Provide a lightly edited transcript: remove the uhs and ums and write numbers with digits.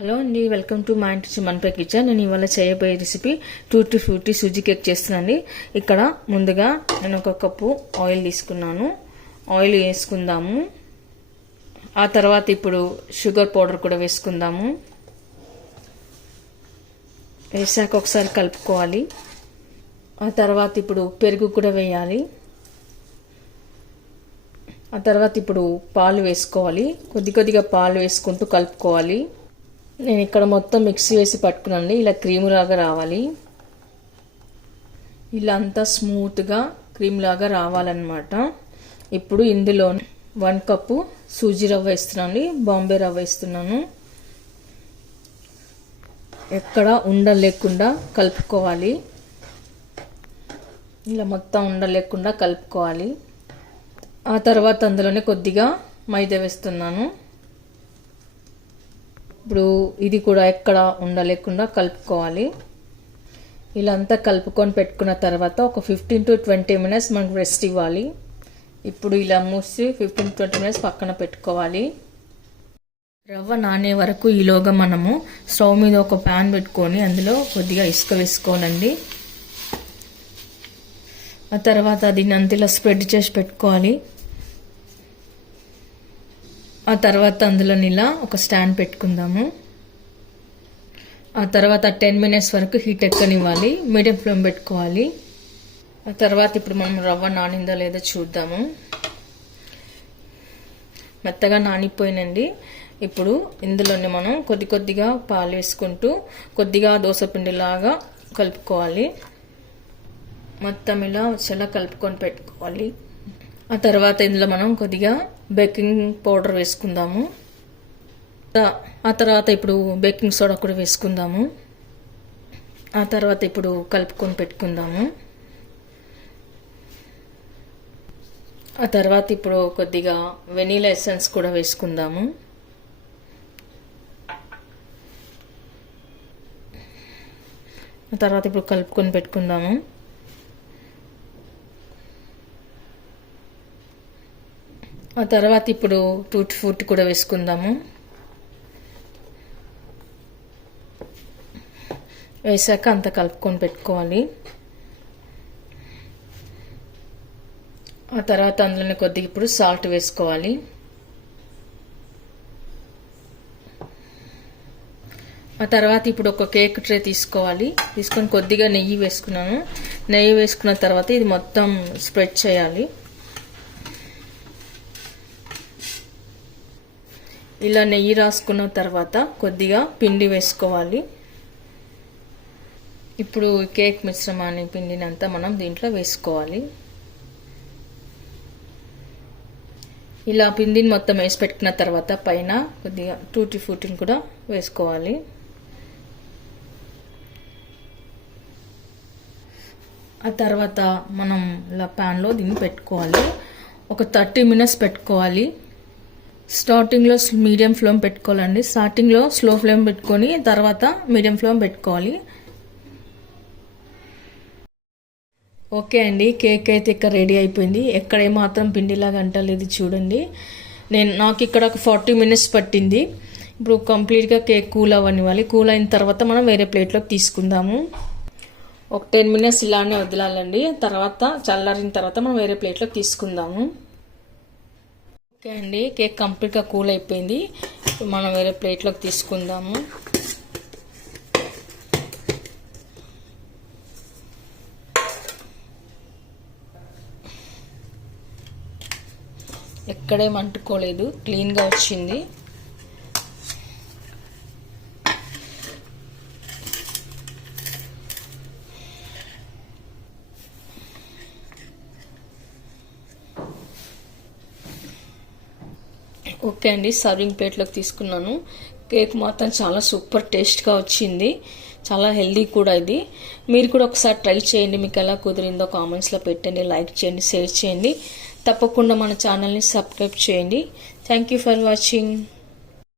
Hello అండి, welcome to మా ఇంటి మనపై కిచెన్. నేను ఇవాళ చేయబోయే recipe tutti frutti suji cake చేస్తున్నానండి. ఇక్కడ ముందుగా నేను ఒక కప్పు ఆయిల్ తీసుకున్నాను. ఆయిల్ వేసుకుందాము. ఆ తర్వాత ఇప్పుడు షుగర్ పౌడర్ కూడా వేసుకుందాము. వేసాక ఒకసారి కలుపుకోవాలి. ఆ తర్వాత ఇప్పుడు పెరుగు కూడా వేయాలి. ఆ తర్వాత ఇప్పుడు పాలు వేసుకోవాలి. కొద్దిగా పాలు వేసుకుంటూ కలుపుకోవాలి. నేను ఇక్కడ మొత్తం మిక్సీ వేసి పట్టుకున్నాను. ఇలా క్రీమ్ లాగా రావాలి. ఇలా అంతా స్మూత్గా క్రీమ్ లాగా రావాలన్నమాట. ఇప్పుడు ఇందులో 1 కప్పు సూజీ రవ్వ వేస్తున్నాను. బాంబే రవ్వ వేస్తున్నాను. ఎక్కడ ఉండలు లేకుండా కలుపుకోవాలి. ఇలా మొత్తం ఉండలు లేకుండా కలుపుకోవాలి. ఆ తర్వాత అందులోనే కొద్దిగా మైదా వేస్తున్నాను. ఇప్పుడు ఇది కూడా ఎక్కడ ఉండలేకుండా కలుపుకోవాలి. ఇలా అంతా కలుపుకొని పెట్టుకున్న తర్వాత ఒక 15 to 20 minutes మనకు రెస్ట్ ఇవ్వాలి. ఇప్పుడు ఇలా మూసి 15 to 20 minutes పక్కన పెట్టుకోవాలి. రవ్వ నానే వరకు ఈలోగా మనము స్టవ్ మీద ఒక ప్యాన్ పెట్టుకొని అందులో కొద్దిగా ఇసుక వేసుకోవాలండి. ఆ తర్వాత దీన్ని అంతలో స్ప్రెడ్ చేసి పెట్టుకోవాలి. ఆ తర్వాత అందులో ఇలా ఒక స్టాండ్ పెట్టుకుందాము. ఆ తర్వాత 10 minutes వరకు హీట్ ఎక్కనివ్వాలి. మీడియం ఫ్లేమ్ పెట్టుకోవాలి. ఆ తర్వాత ఇప్పుడు మనం రవ్వ నానిందో లేదో చూద్దాము. మెత్తగా నానిపోయినండి. ఇప్పుడు ఇందులోనే మనం కొద్దిగా పాలు వేసుకుంటూ కొద్దిగా దోసపిండిలాగా కలుపుకోవాలి. మొత్తం ఇలా వచ్చేలా కలుపుకొని పెట్టుకోవాలి. ఆ తర్వాత ఇందులో మనం కొద్దిగా బేకింగ్ పౌడర్ వేసుకుందాము. ఆ తర్వాత ఇప్పుడు బేకింగ్ సోడా కూడా వేసుకుందాము. ఆ తర్వాత ఇప్పుడు కలుపుకొని పెట్టుకుందాము. ఆ తర్వాత ఇప్పుడు కొద్దిగా వెనీలా ఎసెన్స్ కూడా వేసుకుందాము. ఆ తర్వాత ఇప్పుడు కలుపుకొని పెట్టుకుందాము. ఆ తర్వాత ఇప్పుడు టూటీ ఫ్రూటీ కూడా వేసుకుందాము. వేసాక అంత కలుపుకొని పెట్టుకోవాలి. ఆ తర్వాత అందులోనే కొద్దిగా ఇప్పుడు సాల్ట్ వేసుకోవాలి. ఆ తర్వాత ఇప్పుడు ఒక కేక్ ట్రే తీసుకోవాలి. తీసుకొని కొద్దిగా నెయ్యి వేసుకున్నాను. నెయ్యి వేసుకున్న తర్వాత ఇది మొత్తం స్ప్రెడ్ చేయాలి. ఇలా నెయ్యి రాసుకున్న తర్వాత కొద్దిగా పిండి వేసుకోవాలి. ఇప్పుడు కేక్ మిశ్రమాన్ని పిండినంతా మనం దీంట్లో వేసుకోవాలి. ఇలా పిండిని మొత్తం వేసి పెట్టుకున్న తర్వాత పైన కొద్దిగా టూటీ ఫ్రూటీని కూడా వేసుకోవాలి. ఆ తర్వాత మనం ఇలా ప్యాన్లో దీన్ని పెట్టుకోవాలి. ఒక 30 minutes పెట్టుకోవాలి. స్టార్టింగ్లో మీడియం ఫ్లేమ్ పెట్టుకోవాలండి. స్టార్టింగ్లో స్లో ఫ్లేమ్ పెట్టుకొని తర్వాత మీడియం ఫ్లేమ్ పెట్టుకోవాలి. ఓకే అండి, కేక్ అయితే ఇక్కడ రెడీ అయిపోయింది. ఎక్కడ ఏమాత్రం పిండిలాగా అంటలేదు చూడండి. నాకు ఇక్కడ ఒక 40 minutes పట్టింది. ఇప్పుడు కంప్లీట్గా కేక్ కూల్ అవ్వనివ్వాలి. కూల్ అయిన తర్వాత మనం వేరే ప్లేట్లోకి తీసుకుందాము. ఒక 10 minutes ఇలానే వదలాలండి. తర్వాత చల్లారిన తర్వాత మనం వేరే ప్లేట్లోకి తీసుకుందాము. ఓకే అండి, కేక్ కంప్లీట్గా కూల్ అయిపోయింది. మనం వేరే ప్లేట్లోకి తీసుకుందాము. ఎక్కడేం అంటుకోలేదు, క్లీన్గా వచ్చింది. ఓకే అండి, సర్వింగ్ ప్లేట్లోకి తీసుకున్నాను. కేక్ మాత్రం చాలా సూపర్ టేస్ట్గా వచ్చింది. చాలా హెల్దీ కూడా ఇది. మీరు కూడా ఒకసారి ట్రై చేయండి. మీకు ఎలా కుదిరిందో కామెంట్స్లో పెట్టండి. లైక్ చేయండి, షేర్ చేయండి. తప్పకుండా మన ఛానల్ని సబ్స్క్రైబ్ చేయండి. Thank you for watching.